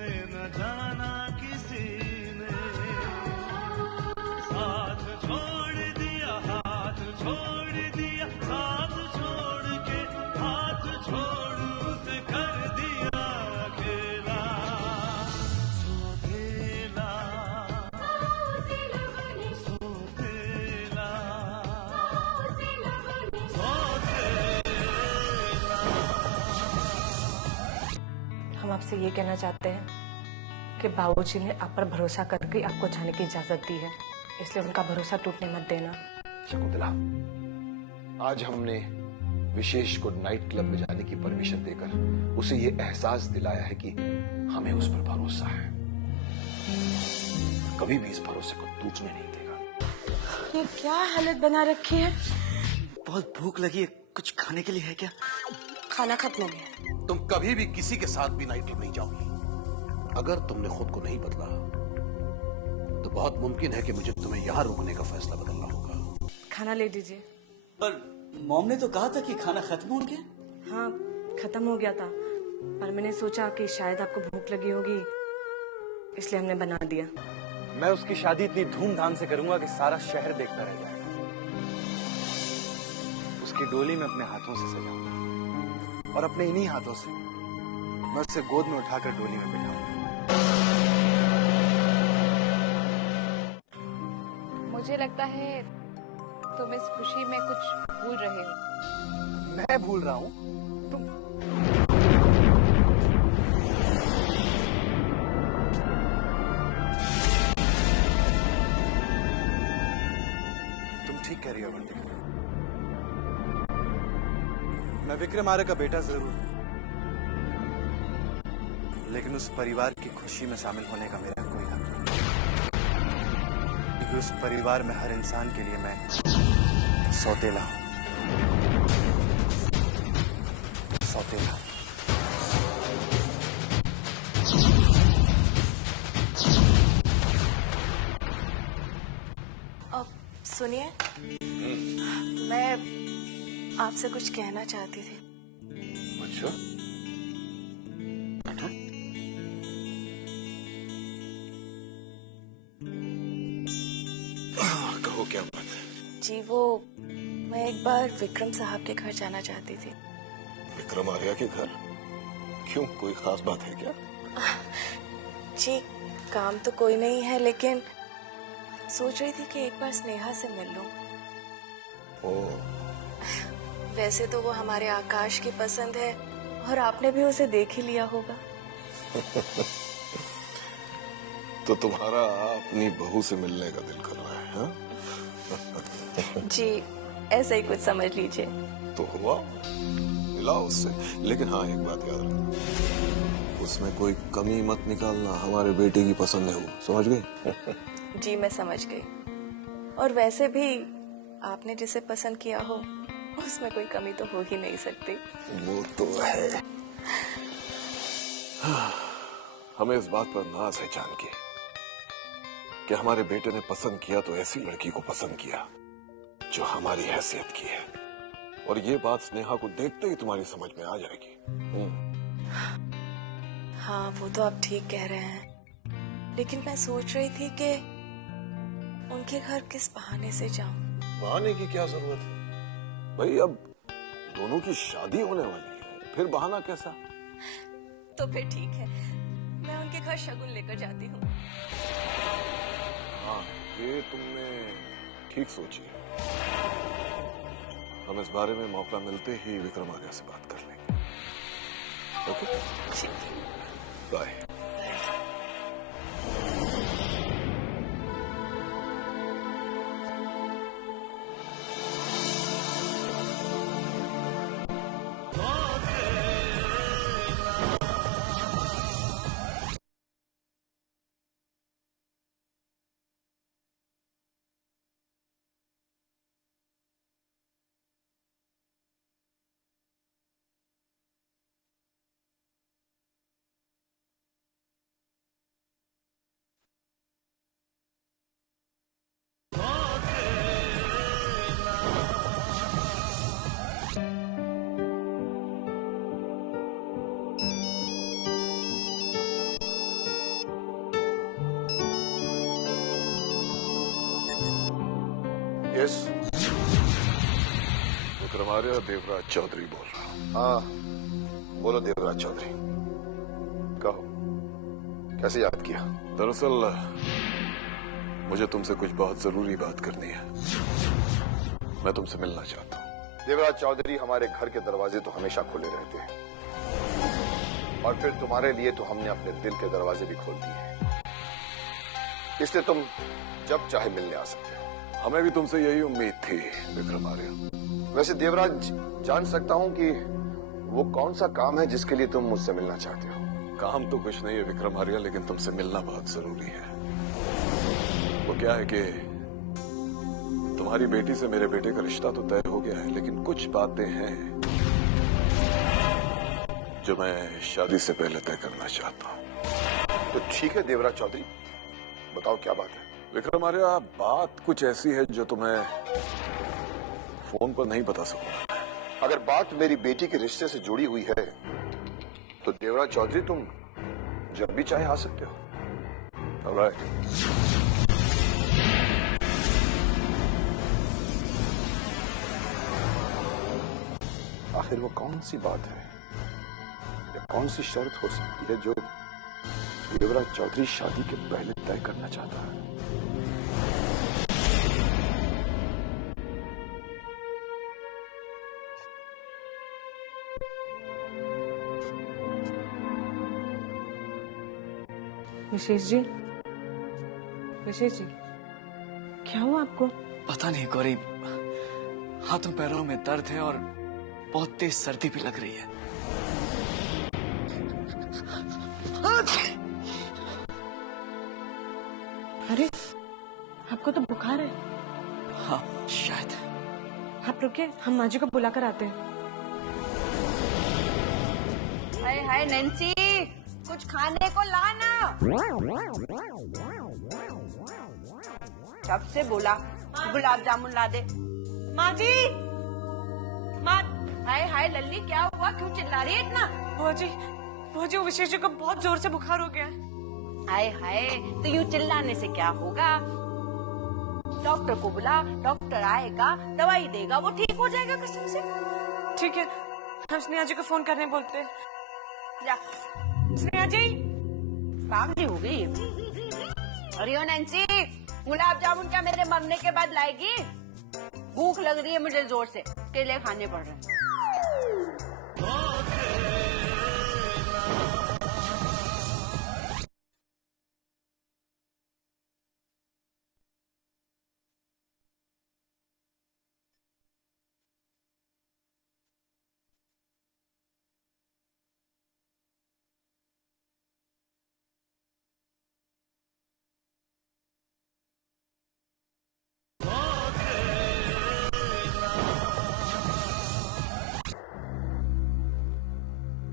ने न जाना किसी ने साथ छोड़ दिया, हाथ छोड़ दिया, साथ छोड़ के हाथ छोड़ उसे कर दिया अकेला, सोतेला सोतेला हम आपसे ये कहना चाहते हैं कि बाबूजी ने आप पर भरोसा करके आपको जाने की इजाजत दी है, इसलिए उनका भरोसा टूटने मत देना। शकुंतला, आज हमने विशेष को नाइट क्लब में जाने की परमिशन देकर उसे ये एहसास दिलाया है कि हमें उस पर भरोसा है, कभी भी इस भरोसे को टूटने नहीं देगा। ये क्या हालत बना रखी है? बहुत भूख लगी है, कुछ खाने के लिए है क्या? खाना खत्म हो गया। तुम कभी भी किसी के साथ भी नाइट क्लब नहीं जाओगी। अगर तुमने खुद को नहीं बदला तो बहुत मुमकिन है कि मुझे तुम्हें यहाँ रुकने का फैसला बदलना होगा। खाना ले लीजिए। पर मॉम ने तो कहा था कि खाना खत्म हो गया। हाँ, खत्म हो गया था, पर मैंने सोचा कि शायद आपको भूख लगी होगी, इसलिए हमने बना दिया। मैं उसकी शादी इतनी धूमधाम से करूंगा कि सारा शहर देखता रह जाएगा। उसकी डोली में अपने हाथों से सजाऊंगा और अपने इन्हीं हाथों से मैं उसे गोद में उठाकर डोली में बिठाऊंगा। मुझे लगता है तुम इस खुशी में कुछ भूल रहे हो। मैं भूल रहा हूँ? तुम ठीक कह रही हो अवंतिका। मैं विक्रमार्य का बेटा जरूर हूं, लेकिन उस परिवार की खुशी में शामिल होने का मेरा कोई हक नहीं, क्योंकि उस परिवार में हर इंसान के लिए मैं सौतेला हूं। सौतेला। अब सुनिए, मैं आपसे कुछ कहना चाहती थी। अच्छा, कहो क्या बात है? जी वो, मैं एक बार विक्रम साहब के घर जाना चाहती थी। विक्रमार्य के घर? क्यों, कोई खास बात है क्या? जी काम तो कोई नहीं है, लेकिन सोच रही थी कि एक बार स्नेहा से मिल लूं। वैसे तो वो हमारे आकाश की पसंद है और आपने भी उसे देख ही लिया होगा। तो तुम्हारा अपनी बहू से मिलने का दिल कर रहा है, हाँ? जी ऐसा ही कुछ समझ लीजिए। तो हुआ, मिलाओ उससे, लेकिन हाँ एक बात याद रखना, उसमें कोई कमी मत निकालना। हमारे बेटे की पसंद है वो, समझ गई? जी मैं समझ गई, और वैसे भी आपने जिसे पसंद किया हो उसमें कोई कमी तो हो ही नहीं सकती। वो तो है। हमें इस बात पर नाज है जान के कि हमारे बेटे ने पसंद किया तो ऐसी लड़की को पसंद किया जो हमारी हैसियत की है, और ये बात स्नेहा को देखते ही तुम्हारी समझ में आ जाएगी। हाँ वो तो आप ठीक कह रहे हैं, लेकिन मैं सोच रही थी कि उनके घर किस बहाने से जाऊं। बहाने की क्या जरूरत है भाई, अब दोनों की शादी होने वाली है, फिर बहाना कैसा? तो फिर ठीक है, मैं उनके घर शगुन लेकर जाती हूँ। हाँ ये तुमने ठीक सोची। हम इस बारे में मौका मिलते ही विक्रमार्य से बात कर लेंगे। Okay, bye. Yes, Vikramarya Devraj Chaudhary बोल रहा हूँ। हाँ, बोलो देवराज चौधरी, कहो कैसे याद किया? दरअसल मुझे तुमसे कुछ बहुत जरूरी बात करनी है। मैं तुमसे मिलना चाहता हूँ। देवराज चौधरी, हमारे घर के दरवाजे तो हमेशा खुले रहते हैं, और फिर तुम्हारे लिए तो हमने अपने दिल के दरवाजे भी खोल दिए हैं, इसलिए तुम जब चाहे मिलने आ सकते हो। हमें भी तुमसे यही उम्मीद थी विक्रमार्य। वैसे देवराज, जान सकता हूँ कि वो कौन सा काम है जिसके लिए तुम मुझसे मिलना चाहते हो? काम तो कुछ नहीं है विक्रमार्य, लेकिन तुमसे मिलना बहुत जरूरी है। वो क्या है कि तुम्हारी बेटी से मेरे बेटे का रिश्ता तो तय हो गया है, लेकिन कुछ बातें हैं जो मैं शादी से पहले तय करना चाहता हूँ। तो ठीक है देवराज चौधरी, बताओ क्या बात है? विक्रमार्य, बात कुछ ऐसी है जो तुम्हें फोन पर नहीं बता सकूंगा। अगर बात मेरी बेटी के रिश्ते से जुड़ी हुई है तो देवराज चौधरी तुम जब भी चाहे आ सकते हो। ऑलराइट। आखिर वो कौन सी बात है या कौन सी शर्त हो सकती है जो देवराज चौधरी शादी के पहले तय करना चाहता है? विशेष जी, विशेष जी, क्या हुआ आपको? पता नहीं गौरी, हाथों पैरों में दर्द है और बहुत तेज सर्दी भी लग रही है। अरे, आपको तो बुखार है। हाँ, शायद। आप रुकिए, हम माँ जी को बुलाकर आते हैं। हाय हाय नैन्सी, कुछ खाने को लाना। कब से बोला गुलाब जामुन ला दे। माँ जी, माँ। हाय हाय लल्ली, क्या हुआ, क्यों चिल्ला रही है इतना? बुआ जी, वो विशेष जी को बहुत जोर से बुखार हो गया है। हाय हाय, तो यूं चिल्लाने से क्या होगा? डॉक्टर को बुला, डॉक्टर आएगा, दवाई देगा, वो ठीक हो जाएगा कसम से। ठीक है, हम स्नेहा जी को फोन करने बोलते हैं। जा। स्नेहा जी, पागल हो गई। अरे ओ नैन्सी, गुलाब जामुन क्या मेरे मरने के बाद लाएगी? भूख लग रही है मुझे जोर से, केले खाने पड़ रहे हैं।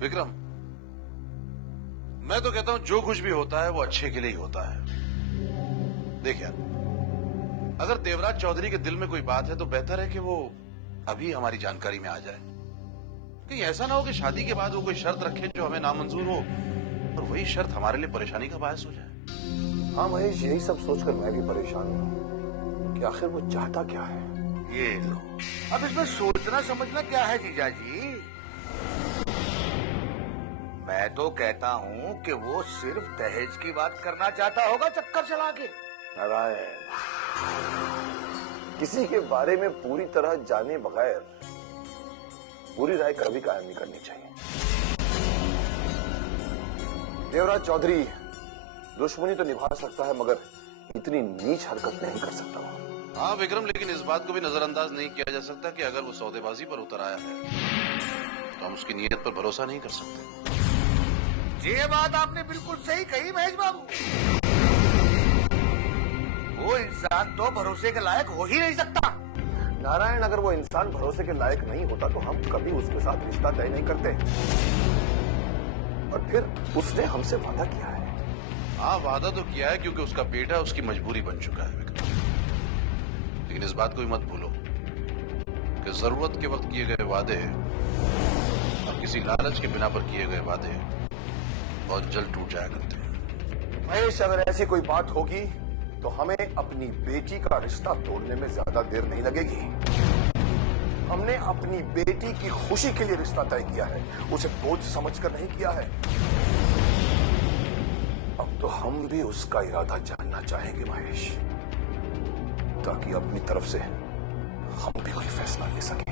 विक्रम, मैं तो कहता हूं जो कुछ भी होता है वो अच्छे के लिए ही होता है। देख यार, अगर देवराज चौधरी के दिल में कोई बात है तो बेहतर है कि वो अभी हमारी जानकारी में आ जाए। कहीं ऐसा ना हो कि शादी के बाद वो कोई शर्त रखे जो हमें नामंजूर हो और वही शर्त हमारे लिए परेशानी का बायस हो जाए। हाँ महेश, यही सब सोचकर मैं भी परेशान हूँ कि आखिर वो चाहता क्या है। ये लो, अब इसमें सोचना समझना क्या है जीजा जी? मैं तो कहता हूँ कि वो सिर्फ दहेज की बात करना चाहता होगा चक्कर चला के। नारायण, किसी के बारे में पूरी तरह जाने बगैर पूरी राय कभी कायम नहीं करनी चाहिए। देवराज चौधरी दुश्मनी तो निभा सकता है, मगर इतनी नीच हरकत नहीं कर सकता वो। हाँ विक्रम, लेकिन इस बात को भी नजरअंदाज नहीं किया जा सकता कि अगर वो सौदेबाजी पर उतर आया है तो हम उसकी नीयत पर भरोसा नहीं कर सकते। ये बात आपने बिल्कुल सही कही महेश बाबू। वो इंसान तो भरोसे के लायक हो ही नहीं सकता। नारायण, अगर वो इंसान भरोसे के लायक नहीं होता तो हम कभी उसके साथ रिश्ता तय नहीं करते। और फिर उसने हमसे वादा किया है। हाँ, वादा तो किया है क्योंकि उसका बेटा उसकी मजबूरी बन चुका है विक्रम। लेकिन इस बात को भी मत भूलो कि जरूरत के वक्त किए गए वादे और किसी लालच के बिना पर किए गए वादे बहुत जल्द टूट जाया करते हैं। महेश, अगर ऐसी कोई बात होगी तो हमें अपनी बेटी का रिश्ता तोड़ने में ज्यादा देर नहीं लगेगी। हमने अपनी बेटी की खुशी के लिए रिश्ता तय किया है, उसे बोझ समझकर नहीं किया है। अब तो हम भी उसका इरादा जानना चाहेंगे महेश, ताकि अपनी तरफ से हम भी कोई फैसला ले सकें।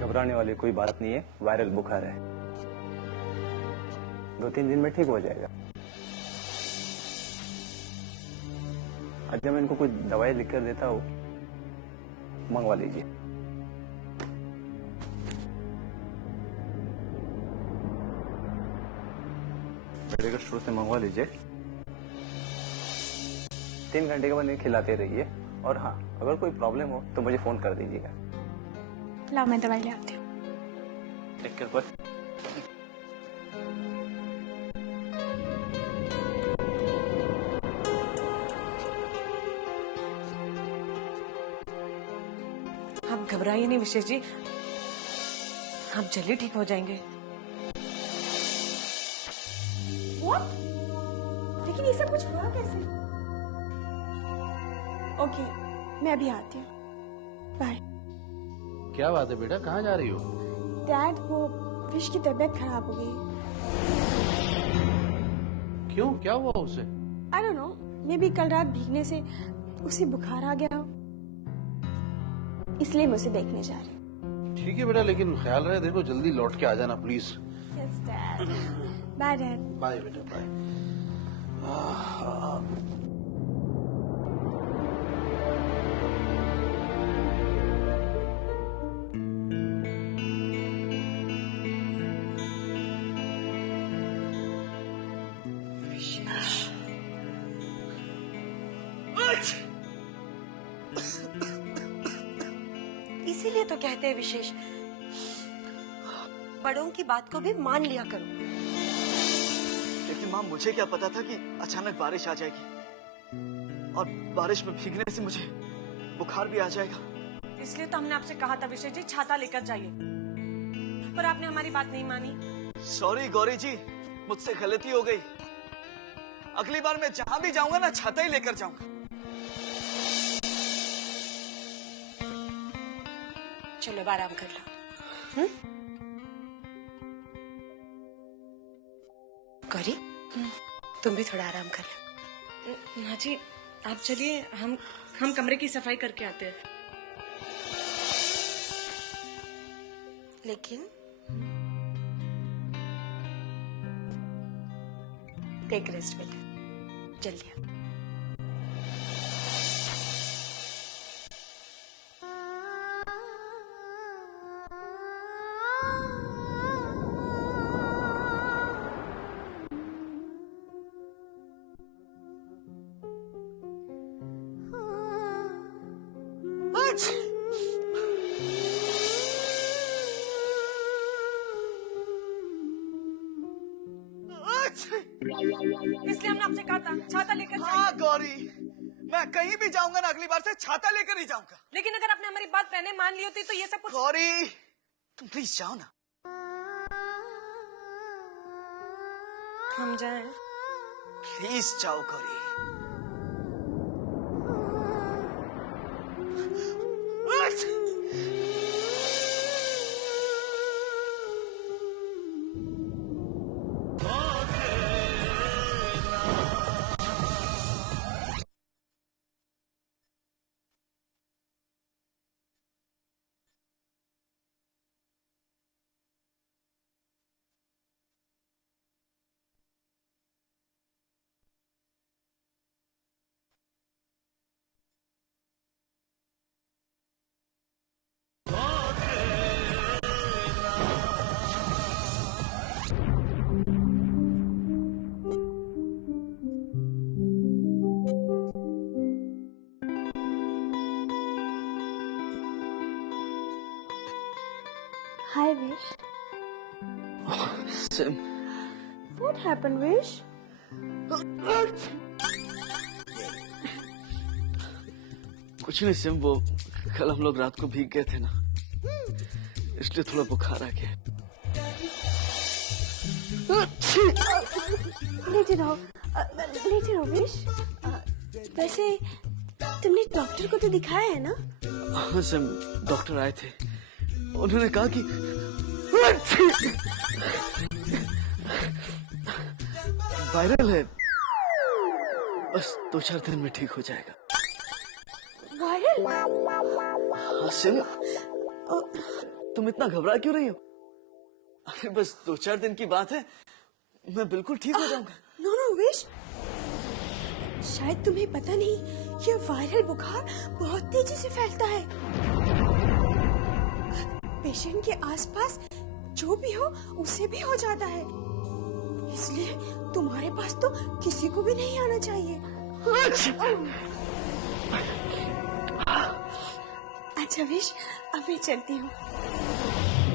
घबराने वाली कोई बात नहीं है, वायरल बुखार है, 2-3 दिन में ठीक हो जाएगा। अच्छा, मैं इनको कोई दवाई लिखकर देता हूँ, मंगवा लीजिए। मेडिकल स्टोर से मंगवा लीजिए। 3 घंटे के बाद इन्हें खिलाते रहिए, और हाँ, अगर कोई प्रॉब्लम हो तो मुझे फोन कर दीजिएगा। लाओ, मैं दवाई ले आती हूँ। टेक केयर बस। आप घबराइए नहीं विशेष जी, आप जल्दी ठीक हो जाएंगे। What? लेकिन ये सब कुछ हुआ कैसे? ओके, मैं अभी आती हूँ। बाय। क्या बात है बेटा, कहाँ जा रही हो? डैड, वो विश की तबीयत खराब हो गई। क्यों, क्या हुआ उसे? I don't know, may be कल रात भीगने से उसे बुखार आ गया हो, इसलिए मैं उसे देखने जा रही हूँ। ठीक है बेटा, लेकिन ख्याल रहे, देखो जल्दी लौट के आ जाना please. Yes dad. Bye dad. Bye बेटा, बाय। इसीलिए तो कहते हैं विशेष, बड़ों की बात को भी मान लिया करो। लेकिन माँ, मुझे क्या पता था कि अचानक बारिश आ जाएगी, और बारिश में भीगने से मुझे बुखार भी आ जाएगा। इसलिए तो हमने आपसे कहा था विशेष जी, छाता लेकर जाइए, पर आपने हमारी बात नहीं मानी। सॉरी गौरी जी, मुझसे गलती हो गई। अगली बार मैं जहां भी जाऊंगा ना, छाता ही लेकर जाऊंगा। चलो, अब आराम कर लो। गौरी, तुम भी थोड़ा आराम कर लो। माँ जी, आप चलिए, हम कमरे की सफाई करके आते हैं। लेकिन टेक रेस्ट बेटा, जल्दी आओ। इसलिए हमने आपसे कहा था छाता लेकर जाइए। हाँ गौरी, मैं कहीं भी जाऊंगा ना, अगली बार से छाता लेकर ही जाऊंगा। लेकिन अगर आपने हमारी बात पहले मान ली होती तो ये सब कुछ। गौरी, तुम प्लीज जाओ ना। हम जाएं? प्लीज जाओ Gauri. Hi, Vish. Sim. What happened, Vish? कुछ नहीं सिम, वो कल हम लोग रात को भीग गए थे ना, इसलिए थोड़ा बुखार आ गया। लेटे रहो विश। वैसे तुमने डॉक्टर को तो दिखाया है ना? हाँ सिम, डॉक्टर आए थे, उन्होंने कहा कि वायरल है, बस 2-4 दिन में ठीक हो जाएगा। वायरल? हाँ सिम, तुम इतना घबरा क्यों रही हो? अरे बस 2-4 दिन की बात है, मैं बिल्कुल ठीक हो जाऊंगा। नो विश, शायद तुम्हें पता नहीं, ये वायरल बुखार बहुत तेजी से फैलता है। पेशेंट के आसपास जो भी हो उसे भी हो जाता है, इसलिए तुम्हारे पास तो किसी को भी नहीं आना चाहिए। अच्छा विश, अब मैं चलती हूँ।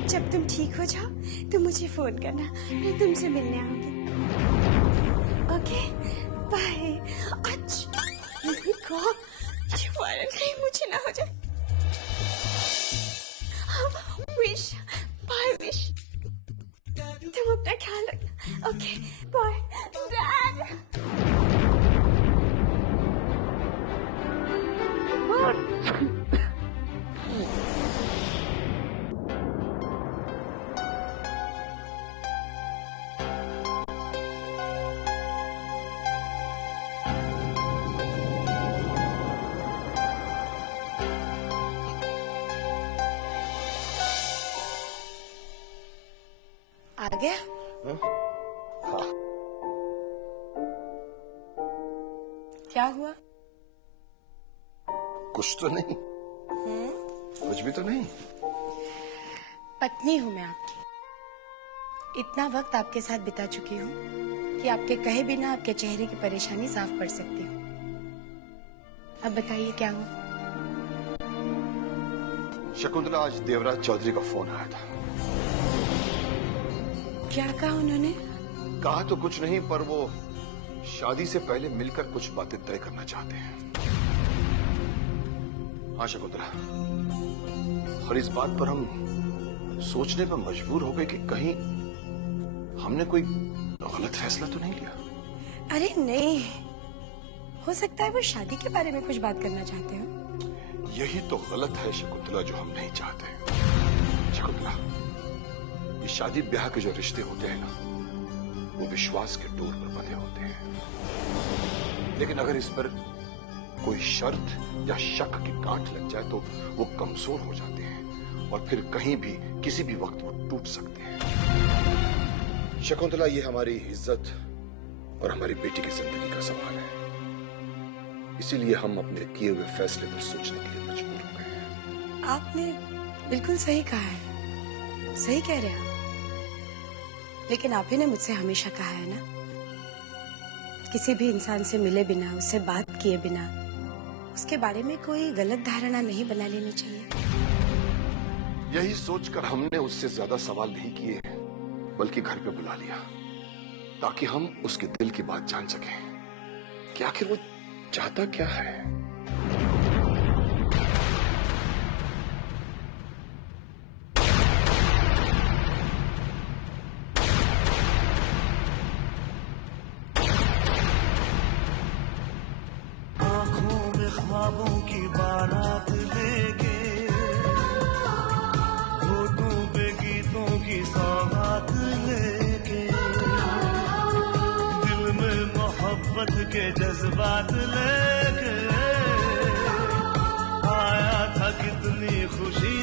जब तुम ठीक हो जाओ तो मुझे फोन करना, मैं तुमसे मिलने आऊंगी। Okay bye. अच्छा ये वायरल कहीं मुझे ना हो जाए। विश, बाय विश, तुम अपना ख्याल रखना। Okay bye dad. आ गया? हाँ। क्या हुआ? कुछ तो नहीं। कुछ भी तो नहीं। पत्नी हूँ मैं आपकी, इतना वक्त आपके साथ बिता चुकी हूँ कि आपके कहे बिना आपके चेहरे की परेशानी साफ पड़ सकती हूँ। अब बताइए क्या हुआ? शकुंतला, आज देवराज चौधरी का फोन आया था। क्या कहा उन्होंने? कहा तो कुछ नहीं, पर वो शादी से पहले मिलकर कुछ बातें तय करना चाहते हैं। हाँ शकुंतला, और इस बात पर हम सोचने पर मजबूर हो गए कि कहीं हमने कोई गलत फैसला तो नहीं लिया। अरे नहीं, हो सकता है वो शादी के बारे में कुछ बात करना चाहते हो। यही तो गलत है शकुंतला, जो हम नहीं चाहते। शकुंतला, ये शादी ब्याह के जो रिश्ते होते हैं ना, वो विश्वास के डोर पर बंधे होते हैं। लेकिन अगर इस पर कोई शर्त या शक की गांठ लग जाए तो वो कमजोर हो जाते हैं और फिर कहीं भी किसी भी वक्त वो टूट सकते हैं। शकुंतला, ये हमारी इज्जत और हमारी बेटी की जिंदगी का सवाल है, इसीलिए हम अपने किए हुए फैसले पर सोचने के लिए मजबूर हो गए हैं। आपने बिल्कुल सही कहा है, सही कह रहे हैं। लेकिन आप ही ने मुझसे हमेशा कहा है ना, किसी भी इंसान से मिले बिना, उससे बात किए बिना उसके बारे में कोई गलत धारणा नहीं बना लेनी चाहिए। यही सोचकर हमने उससे ज्यादा सवाल नहीं किए, बल्कि घर पे बुला लिया ताकि हम उसके दिल की बात जान सकें कि आखिर वो चाहता क्या है। ख्वाबों की बारात लेके, होठों पे गीतों की सौगात लेके, दिल में मोहब्बत के जज्बात लेके आया था कितनी खुशी